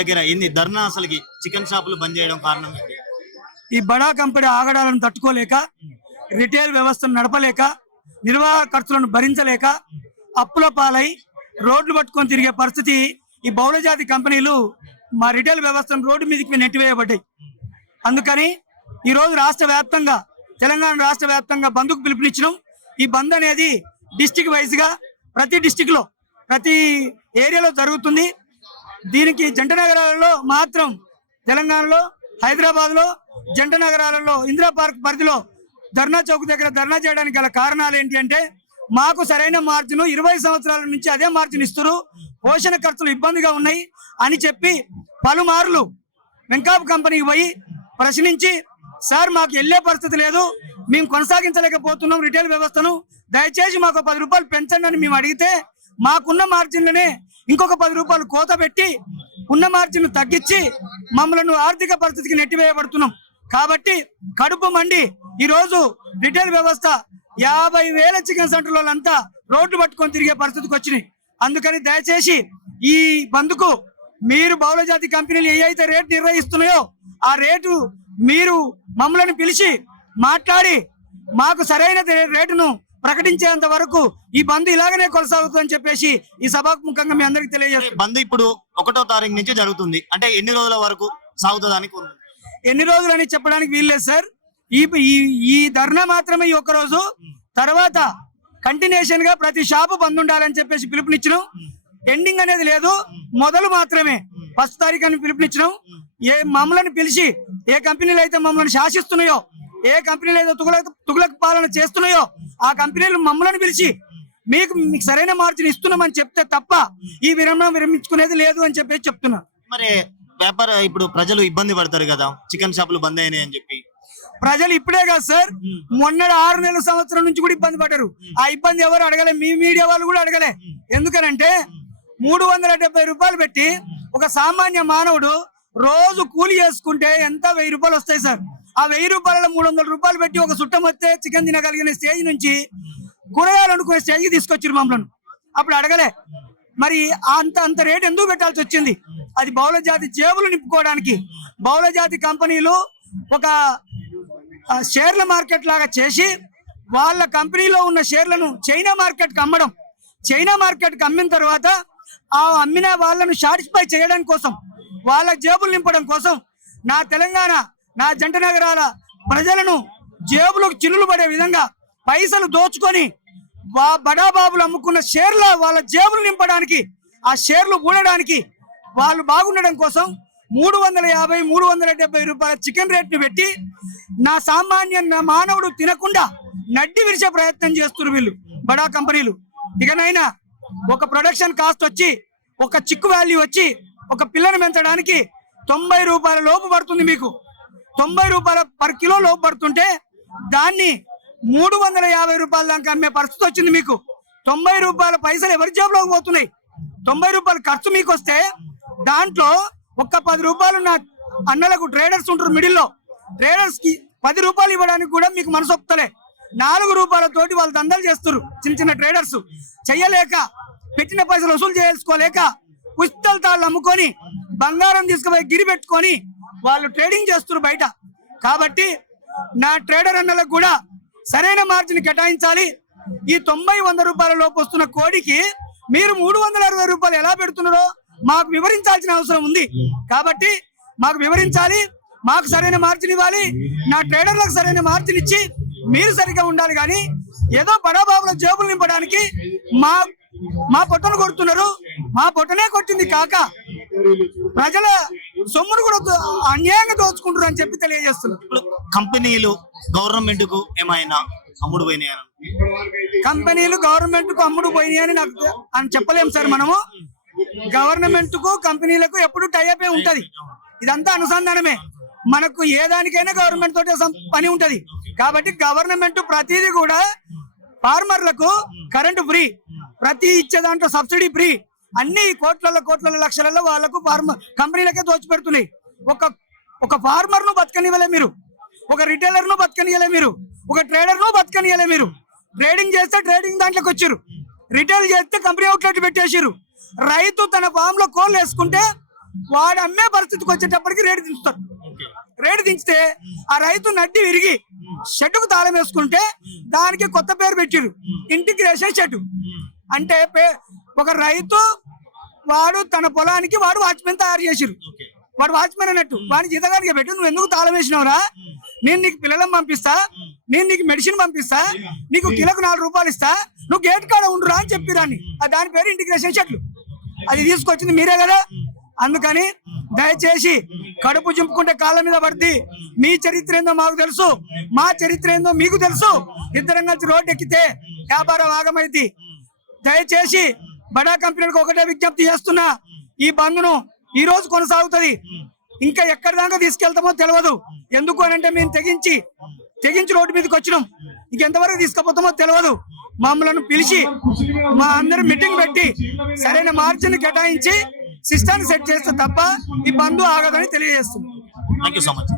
దగ్గర ఏంది ధర్నా అసలుకి చికెన్ షాపులు బంద్ చేయడం కారణం ఏంటి? ఈ బడా కంపెనీ ఆగడాలను తట్టుకోలేక, రిటైల్ వ్యవస్థను నడపలేక, నిర్వాహక ఖర్చులను భరించలేక అప్పుల పాలై రోడ్లు పట్టుకొని తిరిగే పరిస్థితి ఈ బహుళజాతి కంపెనీలు మా రిటైల్ వ్యవస్థను రోడ్డు మీదకి నెట్టివేయబడ్డాయి. అందుకని ఈరోజు రాష్ట్ర వ్యాప్తంగా, తెలంగాణ రాష్ట్ర వ్యాప్తంగా బంద్కు పిలుపునిచ్చినాం. ఈ బంద్ అనేది డిస్టిక్ వైజ్గా ప్రతి డిస్టిక్లో, ప్రతి ఏరియాలో జరుగుతుంది. దీనికి జంట నగరాలలో మాత్రం, తెలంగాణలో హైదరాబాద్లో జంట నగరాలలో ఇందిరా పార్క్ పరిధిలో ధర్నా చౌక్ దగ్గర ధర్నా చేయడానికి గల కారణాలు ఏంటి అంటే, మాకు సరైన మార్జిన్ 20 సంవత్సరాల నుంచి అదే మార్జిన్ ఇస్తారు, పోషణ ఖర్చులు ఇబ్బందిగా ఉన్నాయి అని చెప్పి పలుమార్లు వెంకాప్ కంపెనీకి పోయి ప్రశ్నించి, సార్ మాకు వెళ్ళే పరిస్థితి లేదు, మేము కొనసాగించలేకపోతున్నాం రిటైల్ వ్యవస్థను, దయచేసి మాకు 10 రూపాయలు పెంచండి అని మేము అడిగితే, మాకున్న మార్జిన్లనే ఇంకొక 10 రూపాయలు కోత పెట్టి ఉన్న మార్జిన్ తగ్గించి మమ్మల్ని ఆర్థిక పరిస్థితికి నెట్టివేయబడుతున్నాం. కాబట్టి కడుపు మండి ఈరోజు రిటైల్ వ్యవస్థ 50,000 చికెన్ సెంటర్లంతా రోడ్లు పట్టుకొని తిరిగే పరిస్థితికి వచ్చినాయి. అందుకని దయచేసి ఈ బంద్కు మీరు బహుళజాతి కంపెనీలు ఏవైతే రేటు నిర్వహిస్తున్నాయో ఆ రేటు మీరు మమ్మల్ని పిలిచి మాట్లాడి మాకు సరైన రేటును ప్రకటించేంత వరకు ఈ బంద్ ఇలాగనే కొనసాగుతుందని చెప్పేసి ఈ సభాముఖంగా మీ అందరికి తెలియజేస్తాం. బంద్ ఇప్పుడు 1వ తారీఖు నుంచి జరుగుతుంది అంటే ఎన్ని రోజుల వరకు సాగుతుందని? ఎన్ని రోజులని చెప్పడానికి వీల్లేదు సార్. ఈ ధర్నా మాత్రమే ఈ ఒక్క రోజు, తర్వాత కంటిన్యూషన్ గా ప్రతి షాపు బంద్ ఉండాలని చెప్పేసి పిలుపునిచ్చినాం. ఎండింగ్ అనేది లేదు, మొదలు మాత్రమే 1వ తారీఖు అని పిలుపునిచ్చినాం. మమ్మల్ని పిలిచి ఏ కంపెనీలు అయితే మమ్మల్ని శాసిస్తున్నాయో, ఏ కంపెనీలు అయితే తుగులక పాలన చేస్తున్నాయో ఆ కంపెనీలు మమ్మల్ని పిలిచి మీకు సరైన మార్జిన్ ఇస్తున్నామని చెప్తే తప్ప ఈ విరమించుకునేది లేదు అని చెప్పేసి చెప్తున్నా. మరి వ్యాపార ఇప్పుడు ప్రజలు ఇబ్బంది పడతారు కదా, చికెన్ షాపులు బంద్ అయినాయి అని చెప్పి. ప్రజలు ఇప్పుడే కాదు సార్, మొన్న 6 నెలల సంవత్సరం నుంచి కూడా ఇబ్బంది పడ్డారు. ఆ ఇబ్బంది ఎవరు అడగలే, మీ మీడియా వాళ్ళు కూడా అడగలే. ఎందుకనంటే 370 రూపాయలు పెట్టి ఒక సామాన్య మానవుడు రోజు కూలి చేసుకుంటే ఎంత 1000 రూపాయలు వస్తాయి సార్. ఆ 1000 రూపాయల 300 రూపాయలు పెట్టి ఒక చుట్టం వస్తే చికెన్ తినగలిగిన స్టేజ్ నుంచి కూరగాయలు అనుకునే స్టేజ్కి తీసుకొచ్చారు మమ్మల్ని. అప్పుడు అడగలే. మరి అంత రేటు ఎందుకు పెట్టాల్సి వచ్చింది? అది బహుళజాతి జేబులు నింపుకోవడానికి. బహుళజాతి కంపెనీలు ఒక షేర్ల మార్కెట్ లాగా చేసి వాళ్ళ కంపెనీలో ఉన్న షేర్లను చైనా మార్కెట్కి అమ్మడం, చైనా మార్కెట్కి అమ్మిన తర్వాత ఆ అమ్మిన వాళ్ళను సాటిస్ఫై చేయడం కోసం, వాళ్ళ జేబులు నింపడం కోసం నా తెలంగాణ, నా జంట నగరాల ప్రజలను జేబులకు చిల్లులు పడే విధంగా పైసలు దోచుకొని బడాబాబులు అమ్ముకున్న షేర్ల వాళ్ళ జేబులు నింపడానికి, ఆ షేర్లు ఊడడానికి, వాళ్ళు బాగుండడం కోసం 350, 370 రూపాయల చికెన్ రేట్ని పెట్టి నా సామాన్య మానవుడు తినకుండా నడ్డి విరిచే ప్రయత్నం చేస్తున్నారు వీళ్ళు బడా కంపెనీలు. ఇకనైనా ఒక ప్రొడక్షన్ కాస్ట్ వచ్చి, ఒక చిక్కు వాల్యూ వచ్చి, ఒక పిల్లని పెంచడానికి 90 రూపాయల లోపు పడుతుంది. మీకు 90 రూపాయల పర్ కిలో లోపు పడుతుంటే దాన్ని 350 రూపాయల దాకా అమ్మే పరిస్థితి వచ్చింది. మీకు 90 రూపాయల పైసలు ఎవరి జేబులోకి పోతున్నాయి? 90 రూపాయల ఖర్చు మీకు వస్తే దాంట్లో ఒక్క 10 రూపాయలు నా అన్నలకు ట్రేడర్స్ ఉంటారు మిడిల్లో, ట్రేడర్స్ కి 10 రూపాయలు ఇవ్వడానికి కూడా మీకు మనసు ఒప్పుతలే. 4 రూపాయలతోటి వాళ్ళు దందలు చేస్తారు. చిన్న ట్రేడర్స్ చెయ్యలేక, పెట్టిన పైసలు వసూలు చేసుకోలేక పుస్తల తాళ్ళు అమ్ముకొని బంగారం తీసుకుపోయి గిరి పెట్టుకొని వాళ్ళు ట్రేడింగ్ చేస్తారు బయట. కాబట్టి నా ట్రేడర్ అన్నలకు కూడా సరైన మార్జిన్ కేటాయించాలి. ఈ 90-100 రూపాయల లోపు వస్తున్న కోడికి మీరు 360 రూపాయలు ఎలా పెడుతున్నారో మాకు వివరించాల్సిన అవసరం ఉంది. కాబట్టి మాకు వివరించాలి, మాకు సరైన మార్జిన్ ఇవ్వాలి, నా ట్రేడర్లకు సరైన మార్జిన్ ఇచ్చి మీరు సరిగా ఉండాలి. కానీ ఏదో బడాబాబుల జేబులు నింపడానికి మా పొట్టను కొడుతున్నారు. మా పొట్టనే కొట్టింది కాక ప్రజల సొమ్మును కూడా అన్యాయంగా దోచుకుంటారు అని చెప్పి తెలియజేస్తున్నారు. ఇప్పుడు కంపెనీలు గవర్నమెంట్ కు ఏమైనా అమ్ముడు పోయినాయా? కంపెనీలు గవర్నమెంట్ కు అమ్ముడు పోయినాయని నాకు అని చెప్పలేము సార్. మనము గవర్నమెంట్ కు కంపెనీలకు ఎప్పుడు టైఅప్ ఉంటది, ఇదంతా అనుసంధానమే. మనకు ఏ దానికైనా గవర్నమెంట్ తోటి పని ఉంటది. కాబట్టి గవర్నమెంట్ ప్రతిదీ కూడా ఫార్మర్లకు కరెంటు ఫ్రీ, ప్రతి ఇచ్చే దాంట్లో సబ్సిడీ ఫ్రీ, అన్ని కోట్ల లక్షలలో వాళ్లకు కంపెనీలకే దోచిపెడుతున్నాయి. ఒక ఫార్మర్ ను బతకనివ్వలే మీరు, ఒక రిటైలర్ ను బతకనియలే మీరు, ఒక ట్రేడర్ ను బతకనియలే మీరు. ట్రేడింగ్ చేస్తే ట్రేడింగ్ దాంట్లోకి వచ్చారు, రిటైల్ చేస్తే కంపెనీ అవుట్లెట్ పెట్టేసారు. రైతు తన ఫామ్ లో కోళ్ళు వేసుకుంటే వాడు అమ్మే పరిస్థితికి వచ్చేటప్పటికి రేటు దించుతారు. రేటు దించితే ఆ రైతు నడ్డి విరిగి షెడ్డుకు తాళం వేసుకుంటే దానికి కొత్త పేరు పెట్టిరు, ఇంటిగ్రేషన్ షెడ్. అంటే ఒక రైతు వాడు తన పొలానికి వాడు వాచ్మెన్ తయారు చేసిరు. వాడు వాచ్మెన్ అన్నట్టు వాడిని జీతగానికి పెట్టి నువ్వు ఎందుకు తాళం వేసినావురా, నేను నీకు పిల్లలను పంపిస్తా, నేను నీకు మెడిసిన్ పంపిస్తా, నీకు కిలోకు 4 రూపాయలు ఇస్తా, నువ్వు గేట్ కాడ ఉండురా అని చెప్పిరాన్ని. దాని పేరు ఇంటిగ్రేషన్ షెడ్లు. అది తీసుకొచ్చింది మీరే కదా. అందుకని దయచేసి కడుపు చింపుకుంటే కాళ్ళ మీద పడితే మీ చరిత్ర ఏందో మాకు తెలుసు, మా చరిత్ర ఏందో మీకు తెలుసు. ఇద్దరం కలిసి రోడ్డు ఎక్కితే వ్యాపారం ఆగమైంది. దయచేసి బడా కంపెనీలకు ఒకటే విజ్ఞప్తి చేస్తున్నా, ఈ బంద్ను ఈ రోజు కొనసాగుతుంది, ఇంకా ఎక్కడి దాకా తీసుకెళ్తామో తెలియదు. ఎందుకు అనంటే మేము తెగించి రోడ్డు మీదకి వచ్చినాం, ఇంకెంతవరకు తీసుకుపోతామో తెలియదు. మమ్మల్ని పిలిచి మా అందరు మీటింగ్ పెట్టి సరైన మార్జిన్ కేటాయించి సిస్టాన్ని సెట్ చేస్తే తప్ప ఈ బంద్ ఆగదని తెలియజేస్తుంది. Thank you so much.